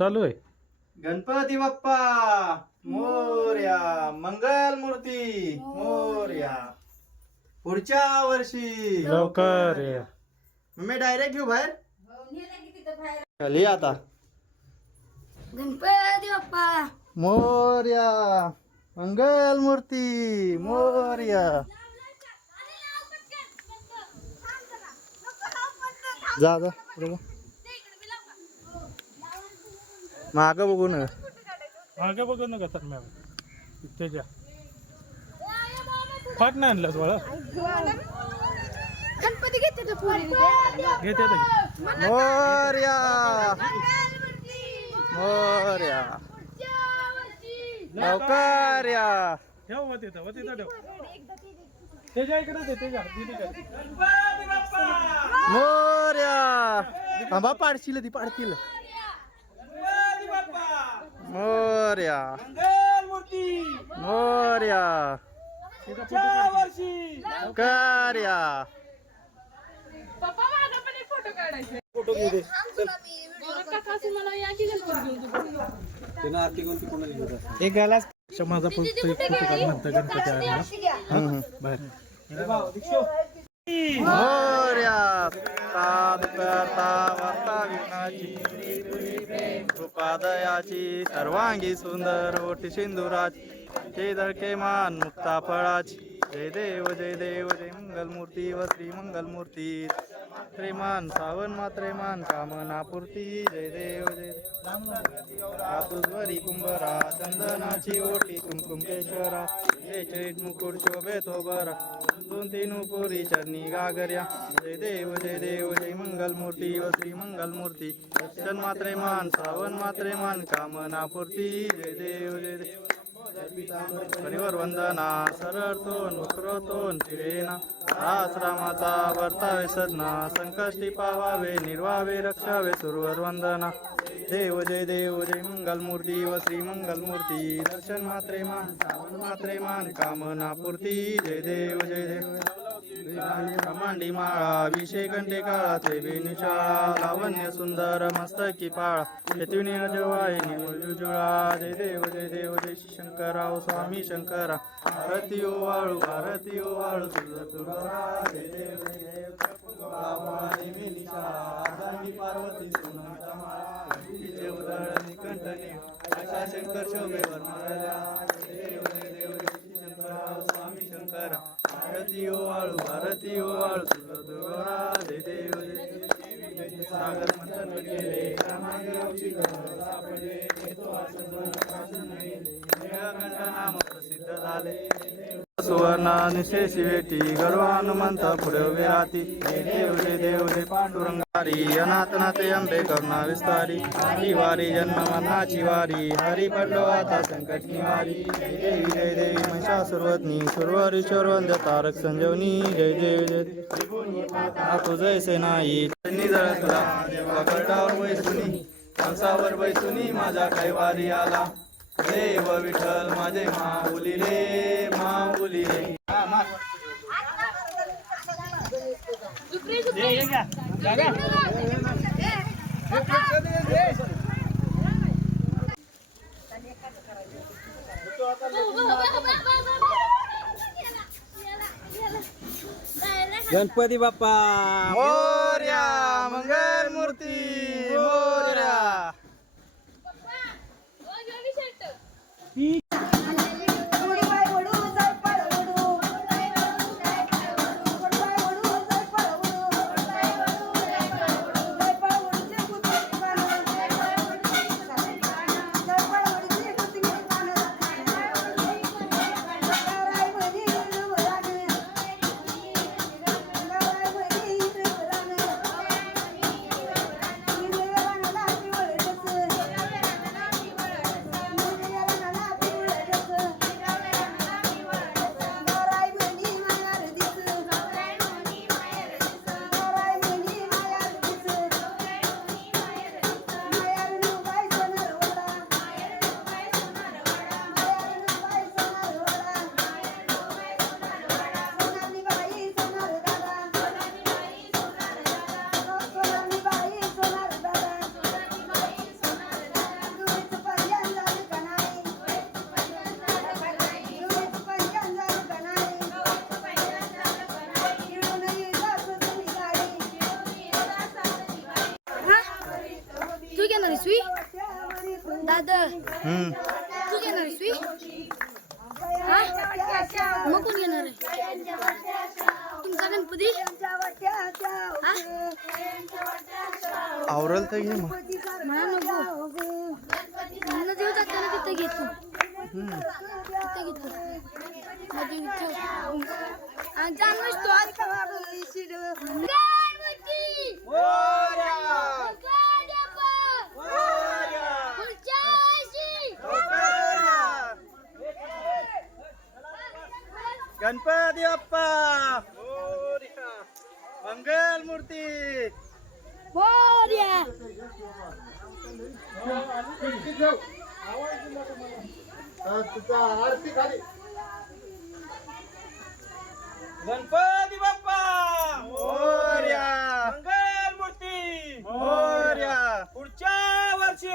चालू आहे. गणपती बाप्पा मोर्या मंगल मूर्ती मोर्या. पुढच्या वर्षी. लवकर या. मी डायरेक्ट घेऊ बाहेर? खाली आता. गणपती बाप्पा. मोर्या मंगल मूर्ती मोर्या. जा जा पुढे जा. मागं बघू ना मागे बघ नका तर मॅम. त्याच्या पाठ नाही आणलं बाळा गणपती घेते तो पुरी. घेते आता. मोर्या. मोर्या. लवकर या ठेव व तिथं व तिथं ठेव. त्याच्या इकडे दे त्याच्या दीदीकडे. मोर्या. थांबा पाडशील ती पाडतील. मोर्या. मोर्या. कार्या पप्पा माझा पण एक फोटो काढायचा. फोटो घेऊ दे. मला काका असं मला या की गणपती घेऊन तू? एक गाला? माझा फोटो काढ म्हणतं गणपती आला बाहेर. मोर्या सात करता वार्ता विघ्नाची कृपादयाची सर्वांगी सुंदर ओटी सिंधुराची जय धडके मान मुक्ता फळाची. जय देव जय देव जय मंगलमूर्ती व श्री मंगलमूर्ती. श्रीमान सावन मात्रेमान कामना पूर्ती. जय देव जय रातुज्वरी कुंभरा चंदनाची ओटी कुमकुम केशरा. जय चैत मुकुट शोभे तो बरा दोन तीन पुरी चरणी गागर्या. जय देव जय देव जय मंगलमूर्ती व श्री मंगलमूर्ती. दर्शन मात्रे मान मात्रेमान मात्रे मान कामना पूर्ती. जय देव जय देव. परिवर वंदना सरळ तोन वक्र तोन फिरेना आश्रमाचा वर्तावे सदना संकष्टी पावावे निर्वावे रक्षावे सुरवर वंदना देव जय देव जय मंगलमूर्ती व श्री मंगलमूर्ती दर्शन मात्रे मान श्रावण मात्रे मान कामना पूर्ती। जय देव जय देव। कमांडी माळा विषय घंटे काळाचे वेणुशाळा लावण्य सुंदर मस्तकी पाळा. यतिनी अजवाहिनी जुजुळा जय देव जय देव जय श्री शंकराव स्वामी शंकरा. भारती ओ वाळू भारती ओ वाळू तुझ तुळा जय देव जय देव पार्वती सोनाचा माळा. तिचे उदळणी कंठणी शंकर शोभेवर महाराजा. देव जय देव श्री शंकराव स्वामी शंकरा भारती ओ वाळू भारती ओ वाळू तुझ तुळा जय देव सागर मंथन केले रामागे औषध सापडले तो आसन शासन गेले निळकंठ नाम प्रसिद्ध झाले. सुवर्ण निशेष वेटी गर्व हनुमंत पुढे उभे राहती जय देव जय देव जय पांडुरंगारी अनाथ नाथे अंबे करुणा विस्तारी हरी वारी जन्म मनाची वारी हरी पडलो आता संकट निवारी जय देवी जय देवी महिषासुरवतनी सुरवरीश्वर वंद्य तारक संजीवनी। जय देव जय। देव तू जैसे नाही त्यांनी जळ तुला देवा गटावर वैसुनी माणसावर बैसुनी माझा काही वारी आला। देव विठ्ठल माझे माऊली रे माऊली रे हा, मार. गणपती बाप्पा मोर्या मंगल तू घेणार आहे स्वी मग कोण घेणार आहे तुमचा गणपती हा? आवरल तर घे मग मला नको नदीवर जाताना तिथे घेतो तिथे घेतो नदी जाणूस तो आज गणपती बाप्पा. मंगल मूर्ती. गणपती बाप्पा मोरया मंगल मूर्ती मोरया पुढच्या वर्षी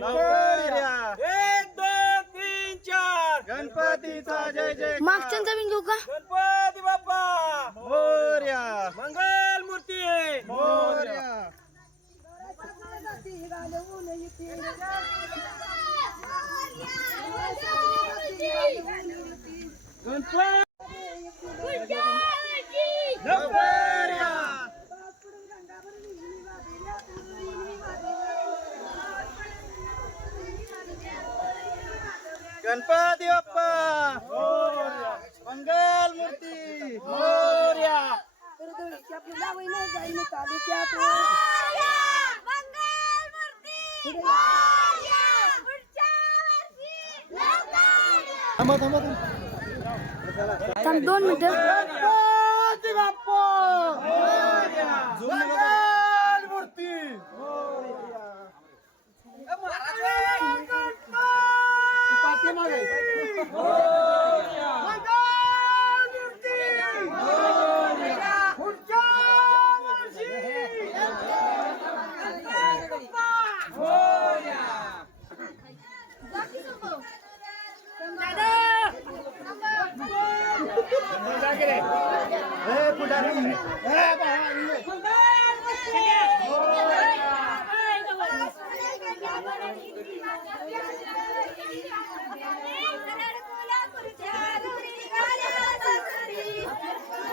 मोरया एक दोन तीन चार गणपतीचा जय जय मागच्यांचा बिन घेऊ का? गणपती बाप्पा. मोरया. मंगल मूर्ती मोरया. मोरया गणपती बाप्पा. मंगल मूर्ती. मोरया. थांबा दोन मिनिटं. पुढारी।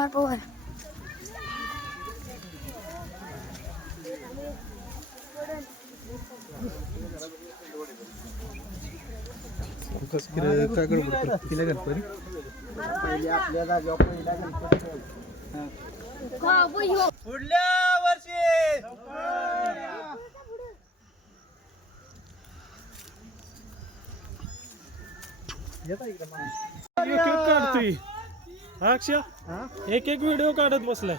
कुमार पवार काय गडबड तिला गणपती पुढल्या वर्षी एक काढतोय हा अक्षय? एक एक व्हिडिओ काढत बसलाय.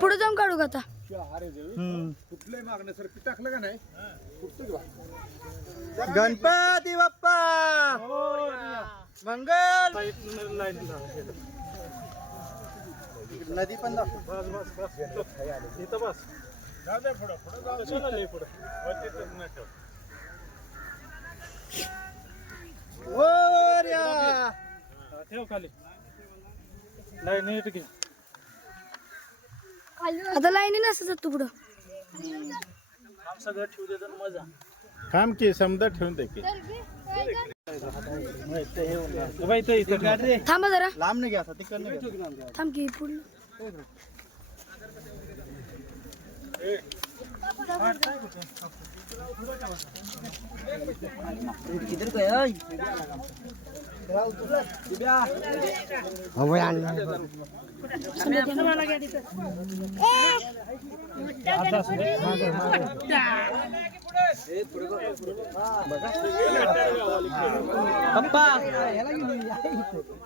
पुढे जाऊन काढू का आता? गणपती बाप्पा! मंगल! नदी पण दाखव. बस बस बस. इथं बस. जाऊ दे पुढं पुढं पुढं? नाही ठेव. मोरया हा, ठेव खाली. नाही नीट घे. आता लाईनी नसत तू पुढं. काम सगळं ठेवू दे तर मजा थांब की समजा ठेवून दे की. बाई इथं इथं ठेव. थांबा जरा. लांब नाही घ्या आता तिकडनं घ्या. थांब की पुढं. पप्पा हो पकडा की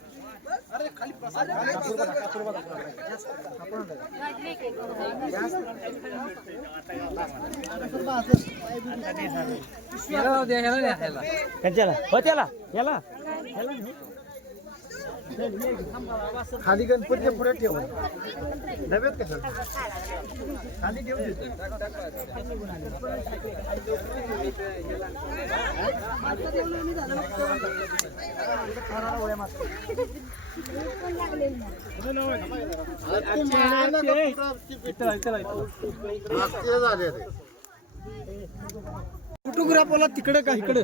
याला याला. कशाला हो त्याला याला. खाली गणपतीच्या पुढे ठेव डब्यात कसं खाली ठेव फोटोग्राफरला तिकडे का इकडे?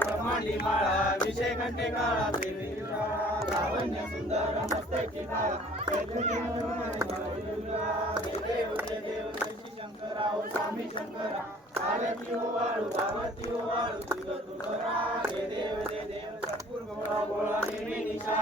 ब्रह्मांडी माळा विषय घंटे काळा लावण्य सुंदर मस्तकी शंकराव स्वामी शंकरा पार्वती हो वाळू पार्वती हो वाळू तुझ तुझरा हे देव दे देव सत्पुर गोळा गोळा नेहमी निशा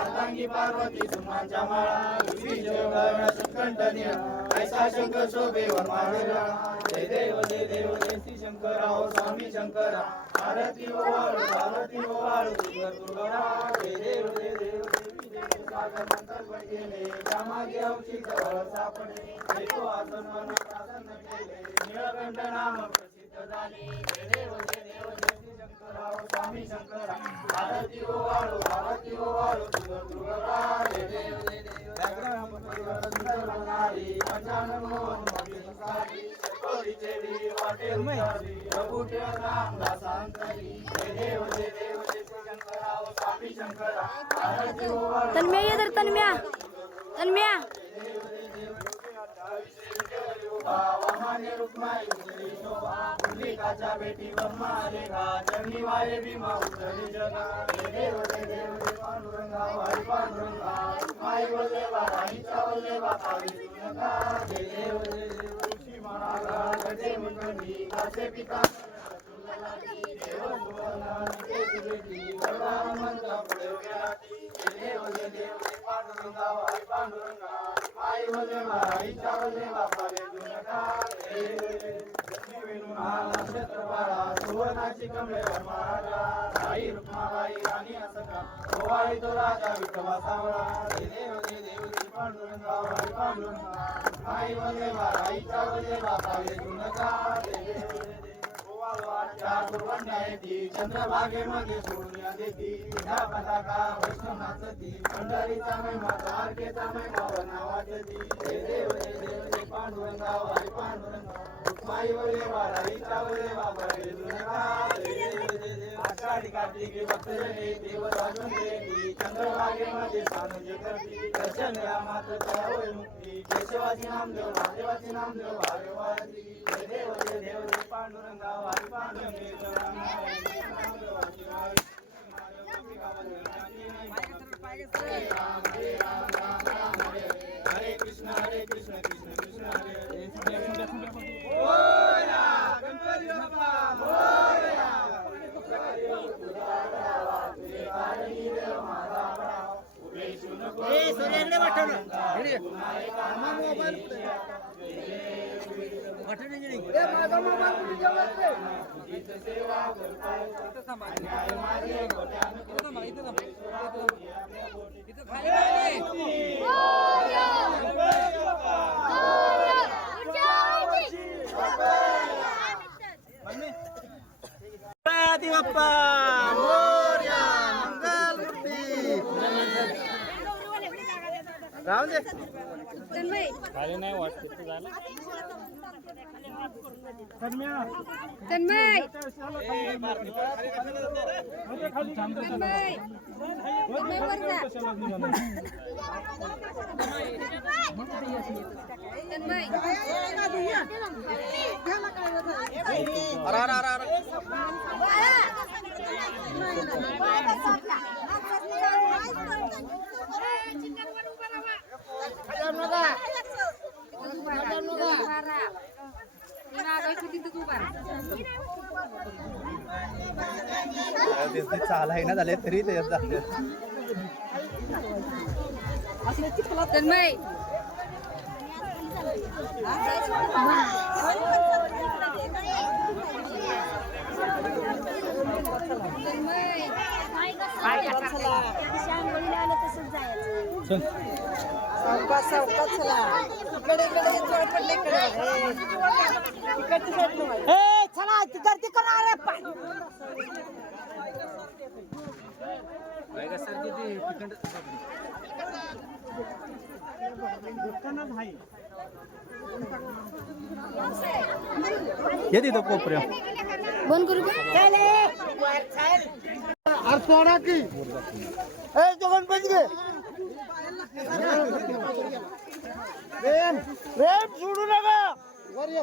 अर्धांगी पार्वती सुमांच्या माळा विधी जवळ संकंठ निळा ऐसा शंकर शोभे वरमाळा हे देव दे देव दे श्री शंकराव स्वामी शंकरा पार्वती हो वाळू पार्वती हो वाळू तुझ तुझरा हे देव दे देव देवी देवी सागर मंतर पण गेले त्यामागे अवची जवळ सापडले ऐको आसन मन प्रसन्न केले निळकंठ नाम प्रसिद्ध झाले देव देव जय श्री स्वामी शंकरा तुझ देव देव पंचानन मोहन संसारी उतारी दासांतरी देव देव जय श्री स्वामी शंकरा तन्म्या ये तर तन्म्या. तन्म्या वामाने रुक्माई उतरी शोभा पुंडलिकाच्या भेटीवर मारेगा जंगी वारे भीमा उतरी जगा हे देव हे देव हे पांडुरंगा वारी पांडुरंगा माई वल्लेवा राणीच्या वल्लेवा पावी सुनका हे देव हे देव ऋषी म्हणाला गजे मुंडी कासे पिता देव सुवर्ण निकेती भेटी वरदान मंत्र पुढे विराटी हे देव हे देव पांडुरंगा पांडुरंगा जुनका वेणू सुवर्णाची कमळे महाराजा आई रुक्माबाई राणी असका गोवाळी तो राजा विठवा सावळा देव हे देव पांडुरंगा वारी पांडुरंगा जुनका सोडून देती. विधा पताका वैष्णव नाचती पंढरीचा महिमा द्वारकेचा महिमा वना वाजती हे देव जय देव जय पांडुरंगा वाय पांडुरंगा रुक्माई वले वाराईच्या वले वापरे दुर्गा जय देव जय देव आषाढी कार्तिकी भक्तजने देव राजून देती चंद्रभागेमध्ये सानुज करती दर्शन या मात्र होय मुक्ती केशवाची नाम देव महादेवाची नाम देव भागवाजी जय देव जय देव जय पांडुरंगा वाय पांडुरंगे हरे कृष्ण हरे कृष्ण कृष्ण कृष्ण हरे गणपती बाप्पा मोरया मंगलमूर्ती राहून दे. तन्मय खाली नाही वाटत झालं. खाली तन्मय? तन्मय अरे अरे अरे अरे चालाय ना झाले तरी ते सावकाश सावकाश चला. इकडे इकडे चोळ पडले इकडे. ए चला ती गर्दी करणार आहे पाय ये तिथं कोपऱ्या. बंद करू का? अरे सोडा की. ए तो गणपती घे प्रेम प्रेम सोडू नका. वर ये.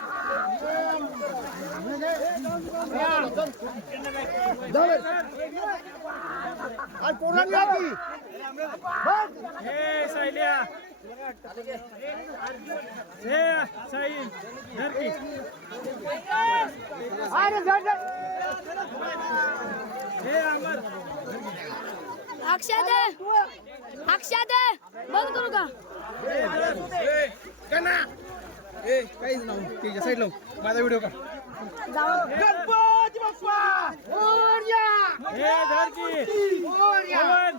दे. सावकाश गडबड ए, बस थांब जरा, घाई करू नको. आता त्याला वर ये जाऊन, प्रेम. ये वर वर ये आता. अरे प्रेम आज पोरांनी या की बघ ए सायल्या ए साईल धर की अरे जा, जा. ए अमर अक्षय दे अक्षय दे बंद करू का गणपती बाप्पा! मोरया! ए धर की पवन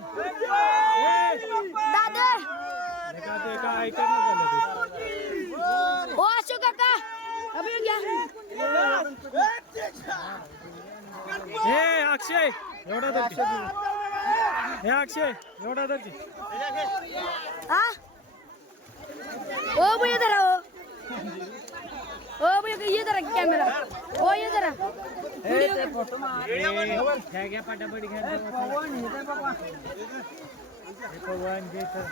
ए दादा का? ते का ऐकत नाही झालं ते ओ अशोक काका अभि घ्या ए अक्षय! एवढा धर की ए अक्षय! एवढा धर की हा? ओ जरा ओ ओ भैया ये जरा कॅमेरा ओ ये जरा. घ्या घ्या पटापटी घ्या. हे पवन घे तर.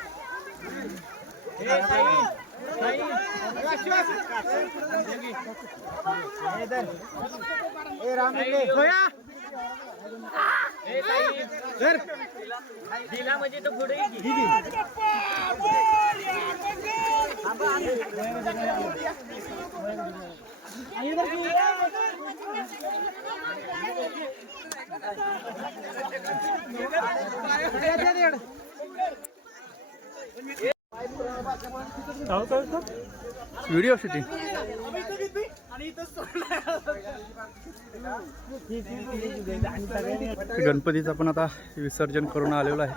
दिला म्हणजे तो पुढे व्हिडिओ शूटिंग गणपतीचं पण आता विसर्जन करून आलेलो आहे.